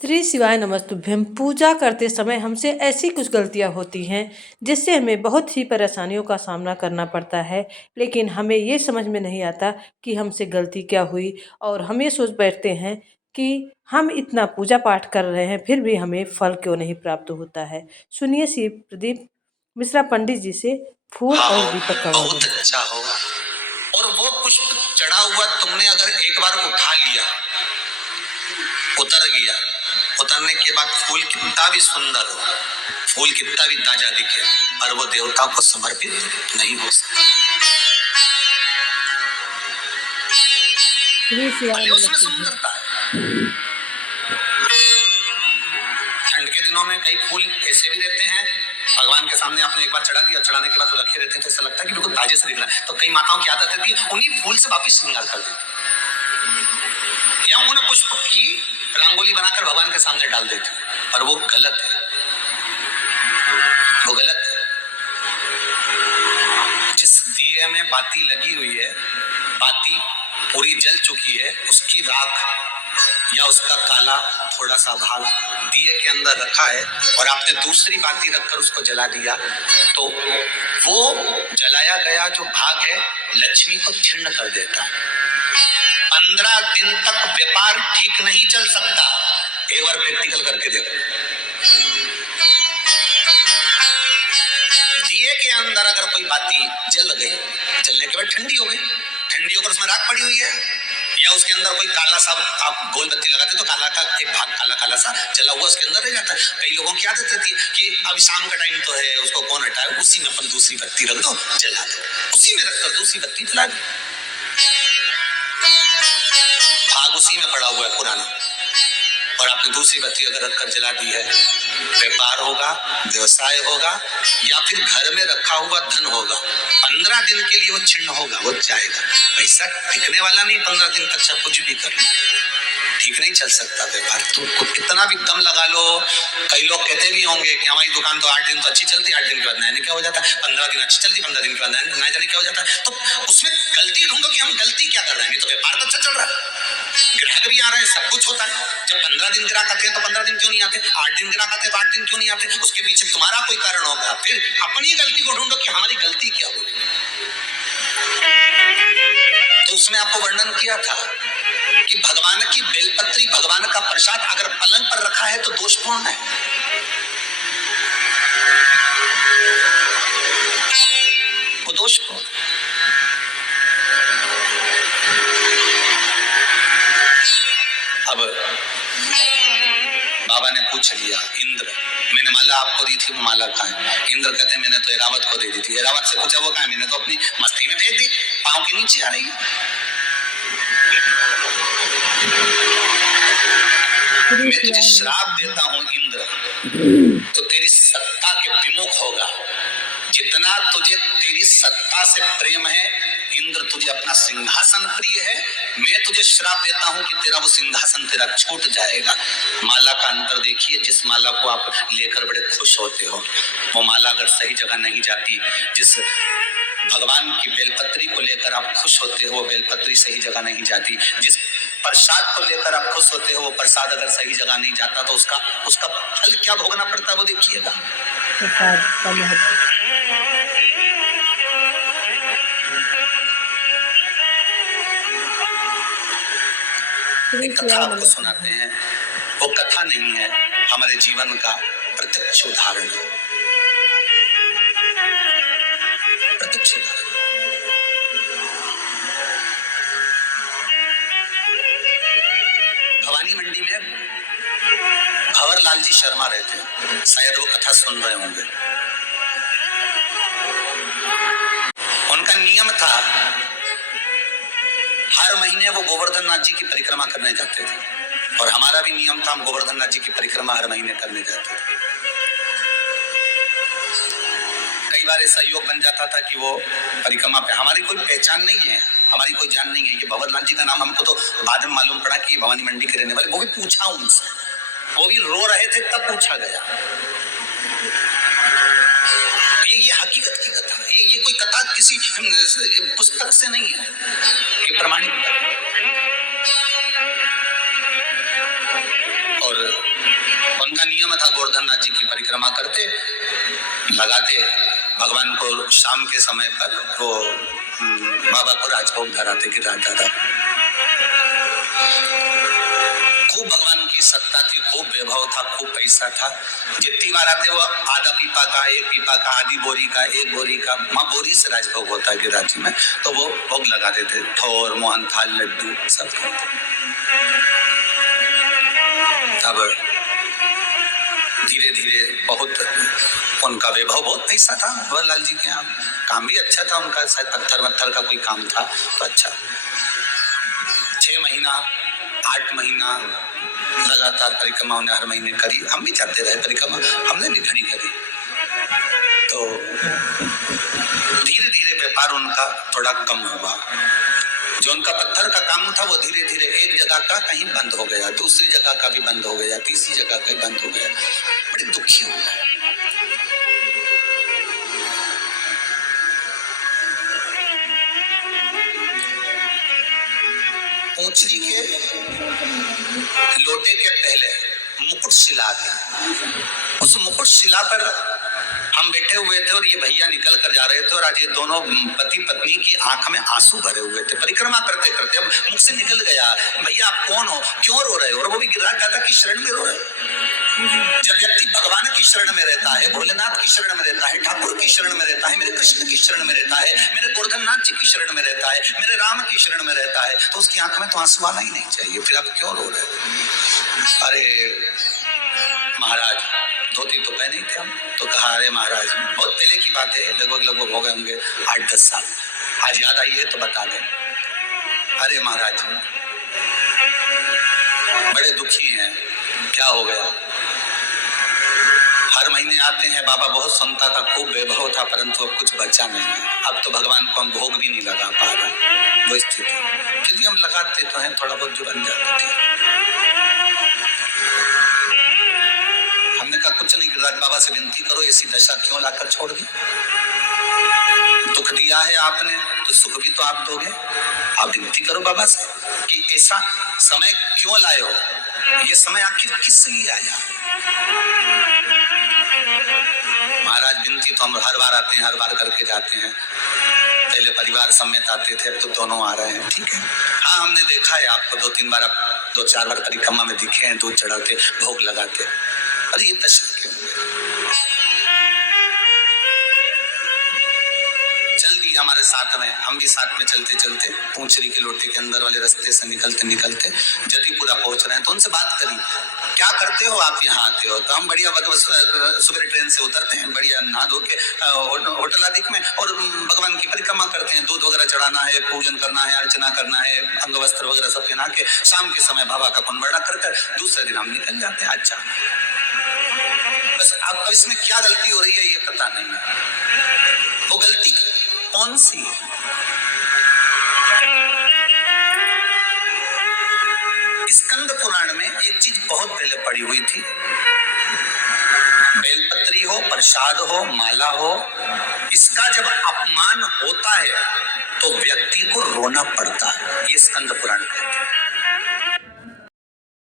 श्री शिवाय नमस्तुभ्यम। पूजा करते समय हमसे ऐसी कुछ गलतियां होती हैं जिससे हमें बहुत ही परेशानियों का सामना करना पड़ता है, लेकिन हमें ये समझ में नहीं आता कि हमसे गलती क्या हुई। और हम ये सोच बैठते हैं कि हम इतना पूजा पाठ कर रहे हैं फिर भी हमें फल क्यों नहीं प्राप्त होता है। सुनिए श्री प्रदीप मिश्रा पंडित जी से फूल और दीपक का बहुत वर्णन। अच्छा हो। और वो पुष्प चढ़ा हुआ तुमने अगर एक बार उठा लिया, उतर गया, उतरने के बाद फूल कितना भी सुंदर हो, फूल कितना भी ताजा दिखे, पर वो देवता को समर्पित नहीं हो सकता। भले उसमें सुंदरता है। ठंड के दिनों में कई फूल ऐसे भी रहते हैं, भगवान के सामने आपने एक बार चढ़ा दिया, चढ़ाने के बाद वो रखे रहते हैं तो ऐसा लगता है कि बिल्कुल ताजे से दिख रहा है। तो कई माताओं की आदत रहती है उन्हीं फूल से वापिस श्रृंगार कर देती, या उन पुष्प की रंगोली बनाकर भगवान के सामने डाल देती, पर वो गलत है, वो गलत है। जिस दिए में बाती लगी हुई है, बाती पूरी जल चुकी है, उसकी राख या उसका काला थोड़ा सा भाग दिए के अंदर रखा है और आपने दूसरी बाती रखकर उसको जला दिया, तो वो जलाया गया जो भाग है लक्ष्मी को क्षीण कर देता है। 15 दिन तक व्यापार ठीक नहीं चल सकता। एक बार प्रैक्टिकल करके देखो। दिए के अंदर अगर कोई बाती जल गई, जलने के बाद ठंडी हो गई, ठंडी होकर उसमें राख पड़ी हुई है, या उसके अंदर कोई काला सा आप गोल बत्ती लगाते तो काला का एक भाग काला काला सा जला हुआ उसके अंदर रह जाता है। कई लोगों की आदत रहती है कि अभी शाम का टाइम तो है, उसको कौन हटाए, उसी में अपन दूसरी बत्ती रख दो, जला दो, उसी में रखकर दूसरी बत्ती जला दो, भाग उसी में पड़ा हुआ है पुराना, और आपने दूसरी बत्ती अगर रखकर जला दी है, व्यापार होगा, व्यवसाय होगा, या फिर घर में रखा हुआ धन होगा, 15 दिन के लिए वो छिन्न होगा, वो जाएगा। पैसा टिकने वाला नहीं, 15 दिन तक सब कुछ भी कर लो, ठीक नहीं चल सकता व्यापार। तुम कितना भी कम लगा लो। कई लोग कहते भी होंगे कि हमारी दुकान तो 8 दिन तो अच्छी चलती, 8 दिन के बाद नया क्या हो जाता है, 15 दिन अच्छी चलती, 15 दिन के बाद नया जाने क्या हो जाता है। तो उसमें गलती ढूंढो कि हम गलती क्या कर रहे हैं। तो व्यापार तो अच्छा चल रहा है, ग्राहक भी आ रहे हैं, सब कुछ होता है। जब 15 दिन ग्राहक आते हैं तो 15 दिन क्यों नहीं आते, 8 दिन ग्राहक आते हैं तो 8 दिन क्यों नहीं आते, उसके पीछे तुम्हारा कोई कारण होगा। फिर अपनी गलती को ढूंढो कि हमारी गलती क्या हो। तो उसमें आपको वर्णन किया था कि भगवान की बेलपत्री, भगवान का प्रसाद अगर पलंग पर रखा है तो दोषपूर्ण है, वो दोषपूर्ण। अब बाबा ने पूछ लिया, इंद्र मैंने माला आपको दी थी, वो माला कहाँ है। इंद्र कहते मैंने तो एरावत को दे दी थी। एरावत से पूछा वो कहाँ है, मैंने तो अपनी मस्ती में भेज दी, पांव के नीचे आ रही है। मैं तुझे श्राप देता हूं इंद्र, तो तेरी सत्ता के विमुख होगा। जितना तुझे तेरी सत्ता से प्रेम है इंद्र, तुझे अपना सिंहासन प्रिय है, मैं तुझे श्राप देता हूं कि तेरा वो सिंहासन तेरा छूट जाएगा। माला का अंतर देखिए, जिस माला को आप लेकर बड़े खुश होते हो, वो माला अगर सही जगह नहीं जाती, जिस भगवान की बेलपत्री को लेकर आप खुश होते हो, वो बेलपत्री सही जगह नहीं जाती। जिस प्रसाद को लेकर आप खुश होते हो, वो प्रसाद अगर सही जगह नहीं जाता तो उसका फल क्या भोगना पड़ता है वो देखिएगा। एक कथा आपको सुनाते हैं, वो कथा नहीं है, हमारे जीवन का प्रत्यक्ष उदाहरण है, प्रत्यक्ष उदाहरण। भवानी मंडी में भंवरलाल जी शर्मा रहते हैं, शायद वो कथा सुन रहे होंगे। उनका नियम था, हर महीने वो गोवर्धन नाथ जी की परिक्रमा करने जाते थे, और हमारा भी नियम था, हम गोवर्धन नाथ जी की परिक्रमा हर महीने करने जाते थे। कई बार ऐसा योग बन जाता था कि वो परिक्रमा पे हमारी कोई पहचान नहीं है, हमारी कोई जान नहीं है। ये भंवरलाल जी का नाम हमको तो बाद में मालूम पड़ा कि भवानी मंडी के रहने वाले, वो भी पूछा उनसे, वो भी रो रहे थे तब पूछा गया। ये हकीकत की कथा, ये कोई कथा किसी पुस्तक से नहीं है, ये प्रमाणित। और उनका नियम था गोवर्धन नाथ जी की परिक्रमा करते, लगाते, भगवान को शाम के समय पर वो बाबा को राजभोग धराते गिरिराज दादा। खूब भगवान की सत्ता थी, खूब वैभव था, खूब पैसा था। जितनी बार आते वो आधा पीपा का, एक पीपा का, आधी बोरी का, एक बोरी का, माँ बोरी से राजभोग होता है गिरिराज में, तो वो भोग लगा देते, ठोर मोहन थाल लड्डू सब खाते। तब धीरे धीरे बहुत उनका वैभव, बहुत पैसा था भंवरलाल जी के यहाँ, काम भी अच्छा था उनका, शायद पत्थर वत्थर का कोई काम था तो अच्छा। 6 महीना 8 महीना लगातार परिक्रमा उन्हें हर महीने करी, हम भी जाते रहे परिक्रमा, हमने भी घड़ी करी। तो धीरे धीरे व्यापार उनका थोड़ा कम हुआ, जो उनका पत्थर का काम था वो धीरे धीरे एक जगह का कहीं बंद हो गया, दूसरी जगह का भी बंद हो गया, तीसरी जगह का भी बंद हो गया, बड़े दुखी हो गए। पूंछरी के लोटे के पहले मुकुट शिला थी, उस मुकुट शिला पर हम बैठे हुए थे और ये भैया निकल कर जा रहे थे और आज ये दोनों पति पत्नी की आंख में आंसू भरे हुए थे परिक्रमा करते करते। अब मुख से निकल गया, भैया आप कौन हो, क्यों रो रहे हो? और वो भी गिरिराज दादा की शरण में रो रहे हो। जब व्यक्ति भगवान की शरण में रहता है, भोलेनाथ की शरण में रहता है, ठाकुर की शरण में रहता है, मेरे कृष्ण की शरण में रहता है, मेरे गोवर्धन नाथ जी की शरण में रहता है, मेरे राम की शरण में रहता है, तो उसकी आंख में तो आंसू आना ही नहीं चाहिए, फिर आप क्यों रो रहे हो? अरे महाराज धोती तो पहने ही थे हम, तो कहा अरे महाराज बहुत पहले की बात है, लगभग हो गए होंगे 8-10 साल, आज याद आई है तो बता दें। अरे महाराज बड़े दुखी हैं, क्या हो गया? हर महीने आते हैं, बाबा बहुत सुनता था, खूब वैभव था, परंतु अब कुछ बचा नहीं है, अब तो भगवान को हम भोग भी नहीं लगा पा रहे, वो स्थिति। चलिए हम लगाते तो हैं, थोड़ा बहुत जो बन जाता था। हमने कहा कुछ नहीं, गिरिराज बाबा से विनती करो, ऐसी दशा क्यों लाकर छोड़ दी? दुख दिया है आपने तो सुख भी तो आप दोगे, आप विनती करो बाबा से कि ऐसा समय क्यों लाए हो, ये समय आखिर किस लिए आया? महाराज विनती तो हम हर बार आते हैं, हर बार करके जाते हैं, पहले परिवार समेत आते थे, अब तो दोनों आ रहे हैं, ठीक है। हाँ हमने देखा है आपको 2-3 बार, 2-4 बार परिक्रमा में दिखे हैं, दूध चढ़ाते, भोग लगाते, अरे ये दशा क्यों? चल दी हमारे साथ में, हम भी साथ में चलते चलते पूंछरी के लोटे के अंदर वाले रास्ते से निकलते निकलते जतीपुरा पहुंच रहे हैं, तो उनसे बात करी, क्या करते हो आप यहाँ आते हो? तो हम बढ़िया सुबह ट्रेन से उतरते हैं, बढ़िया नहा धो के होटल आदि में, और भगवान की परिक्रमा करते हैं, दूध वगैरह चढ़ाना है, पूजन करना है, अर्चना करना है, अंग वस्त्र वगैरह सब पहना के शाम के समय बाबा का कुंभड़ा कर दूसरे दिन हम निकल जाते हैं। अच्छा बस आपको इसमें क्या गलती हो रही है ये पता नहीं है, वो गलती कौन सी है? स्कंद पुराण में एक चीज बहुत पहले पड़ी हुई थी, बेलपत्री हो, प्रसाद हो, माला हो, इसका जब अपमान होता है तो व्यक्ति को रोना पड़ता है, ये स्कंद पुराण कहते हैं।